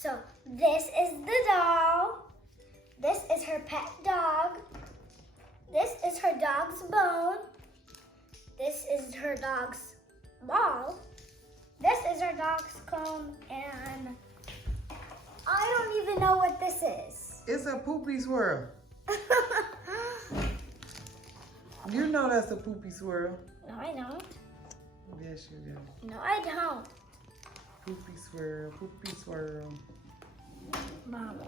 So this is the doll. This is her pet dog. This is her dog's bone. This is her dog's ball. This is her dog's comb, and I don't even know what this is. It's a poopy swirl. You know that's a poopy swirl. No, I don't. Yes, you do. No, I don't. Poopy swirl, poopy swirl. Mama,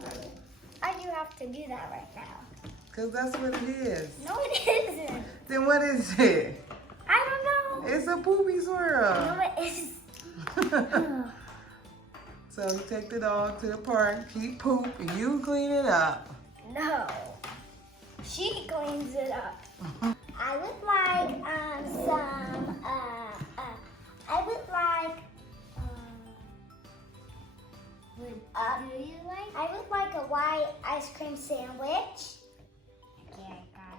why do you have to do that right now? Because that's what it is. No, it isn't. Then what is it? I don't know. It's a poopy swirl. No, it is. So you take the dog to the park, he poop, and you clean it up. No. She cleans it up. I would like do you like? I would like a white ice cream sandwich. Okay, I got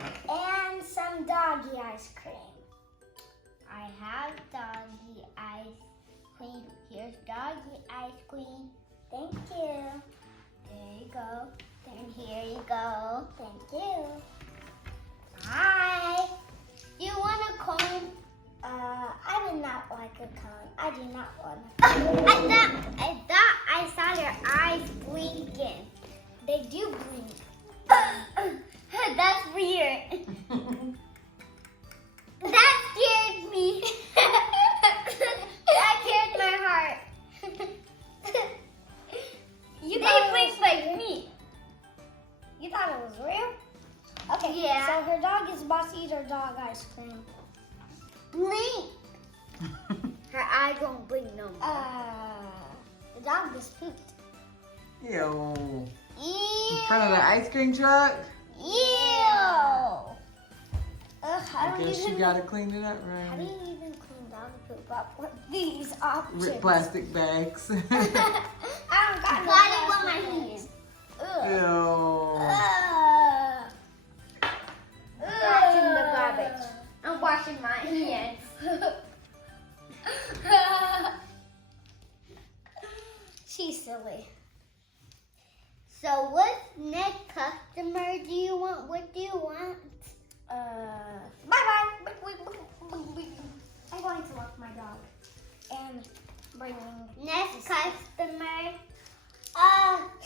it. And some doggy ice cream. I have doggy ice cream. Here's doggy ice cream. Thank you. There you go. And here you go. Thank you. Hi. You want a cone? I would not like a cone. I do not want a cone. I thought I saw your eyes blinking. They do blink. That's weird. That scared me. That scared my heart. They blink like me. You thought it was real? Okay, yeah. So her dog is about to eat her dog ice cream. Blink. Her eye don't blink no more. The dog just pooped. Ew. Ew. In front of the ice cream truck? Ew. I guess you gotta clean it up, How do right? you even clean dog poop up with these options? With plastic bags. I don't got it with my hands. Ew. That's in the garbage. I'm washing my hands. She's silly. So what next customer do you want? What do you want? Bye-bye. I'm going to walk my dog. And bring next customer.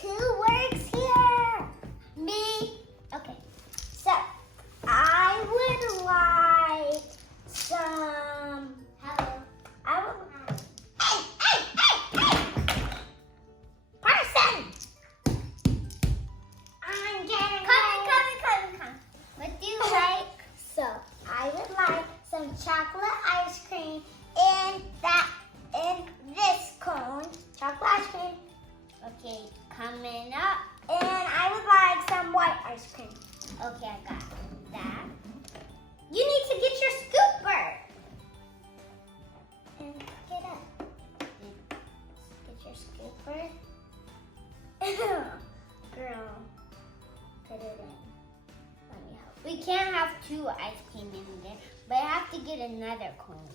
Who works here? Me. Okay. So I would like some. Hello. I would. Hey! Person! I'm getting. Come. What do you like? So I would like some chocolate ice cream in this cone. Chocolate ice cream. Okay, coming up. And I would like some white ice cream. Okay, I got that. You need to get your scooper. And get up. Get your scooper. Girl, put it in. Let me help. We can't have two ice cream in there, but I have to get another cone.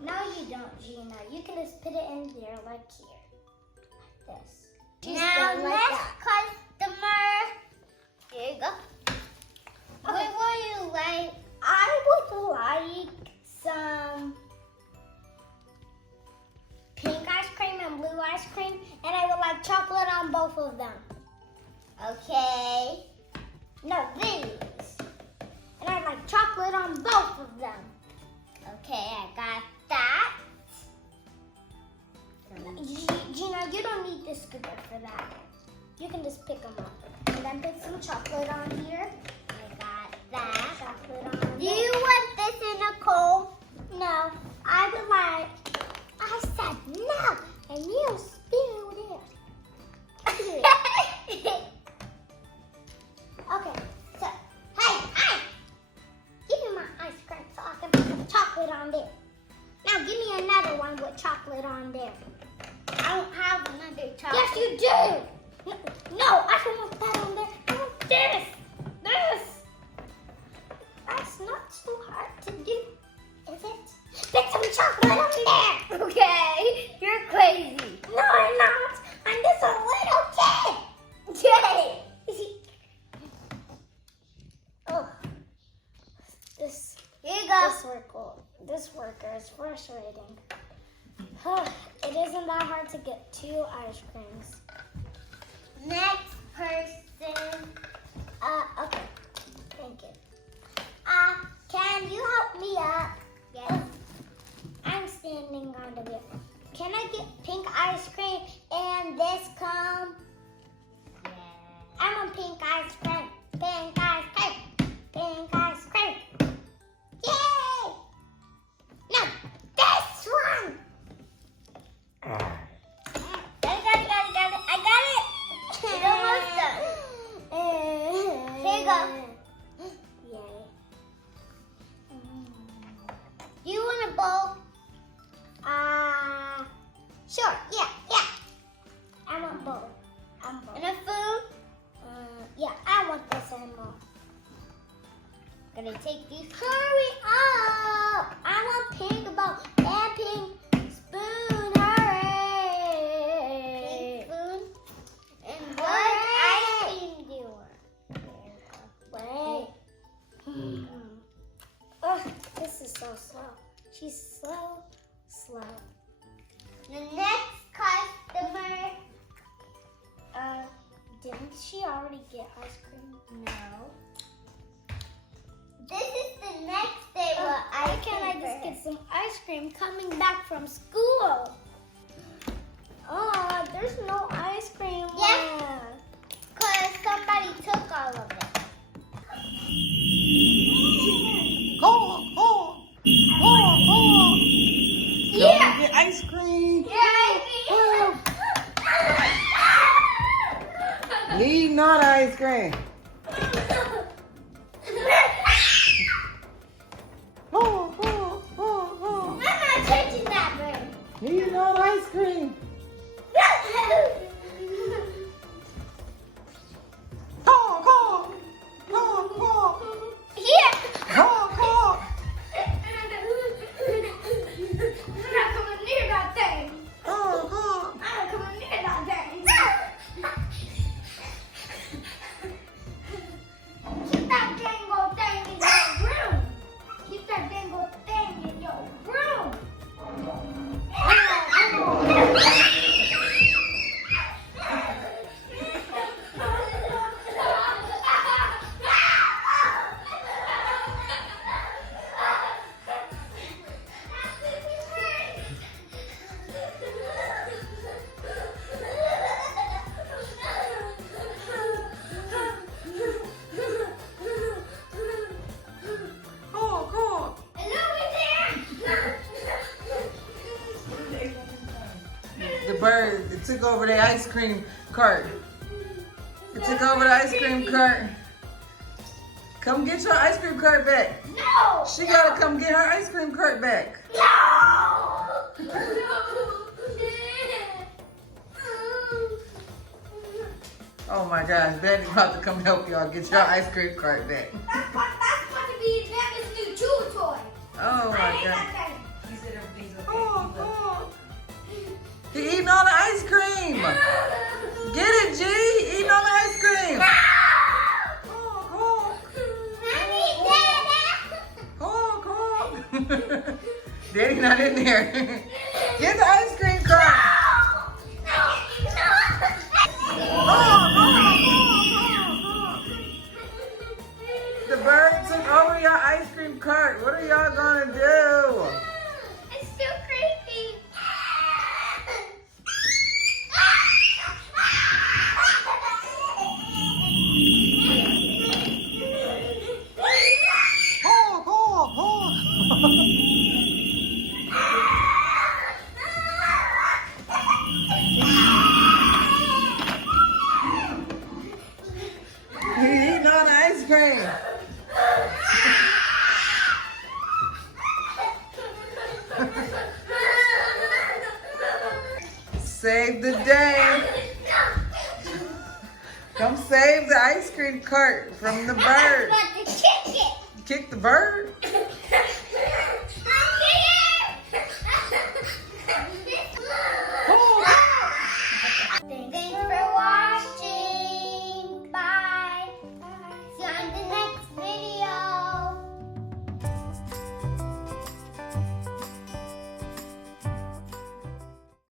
No, you don't, Gina. You can just put it in there like here. Like this. Now, next customer. Here you go. Okay. What would you like? I would like some pink ice cream and blue ice cream, and I would like chocolate on both of them. Okay. No, these. And I'd like chocolate on both of them. Okay, I got that. Gina, you don't need the scooper for that. You can just pick them up. And then put some chocolate on here. I got that. Chocolate on. Do you want this in a cone? No. I would like. I said no. And you spilled it. Okay. So, hey. Give me my ice cream so I can put chocolate on there. Now give me another one with chocolate on there. I don't have another chocolate. Yes, you do. No, I don't want that on there. I want this. That's not so hard to do, is it? Put some chocolate on there. Okay, you're crazy. No, I'm not. to get 2 ice creams. Next person. Okay. Thank you. Can you help me up? Yes. I'm standing on the wheel. Can I get pink ice cream and this cone? Yeah. I want pink ice cream. Pink ice cream. Pink ice cream. Yay! No, this one. Got it. I got it. It's almost done. Here you go. Yay. Do you want a bowl? Sure. Yeah. I want bowl. And a food? Yeah, I want this animal. Gonna take these. Hurry up! I want pink bowl and pink spoon. Hurry! Pink spoon? And what ice cream do you want? Wait. Oh, this is so slow. She's slow. The next customer. Didn't she already get ice cream? No. This is the next day. Why can't I just get some ice cream coming back from school? Oh, there's no ice cream left. Because somebody took all of it. Yeah. Get ice cream. Need not ice cream. I'm not touching that bird. Need not ice cream. Here. Call. I'm not coming near that thing. Call. I'm not coming near that thing. Keep that dangle thing in your room. Keep that dangle thing in your room. Call. The bird, it took over the ice cream cart. It took over the ice cream cart. Come get your ice cream cart back. No! She gotta come get her ice cream cart back. No! Oh my gosh, Betty's about to come help y'all get your ice cream cart back. That's supposed to be Nana's new chew toy. Oh my I hate god. that thing. He said everything's okay. Oh. He eating all the ice cream. Get it, G. He eating all the ice cream. Daddy not in there. Get the ice cream cart. The bird took over your ice cream cart. What are y'all gonna do? It's so creepy. He eating all the ice cream. Save the day. Come save the ice cream cart from the bird. I want to kick it. Kick the bird?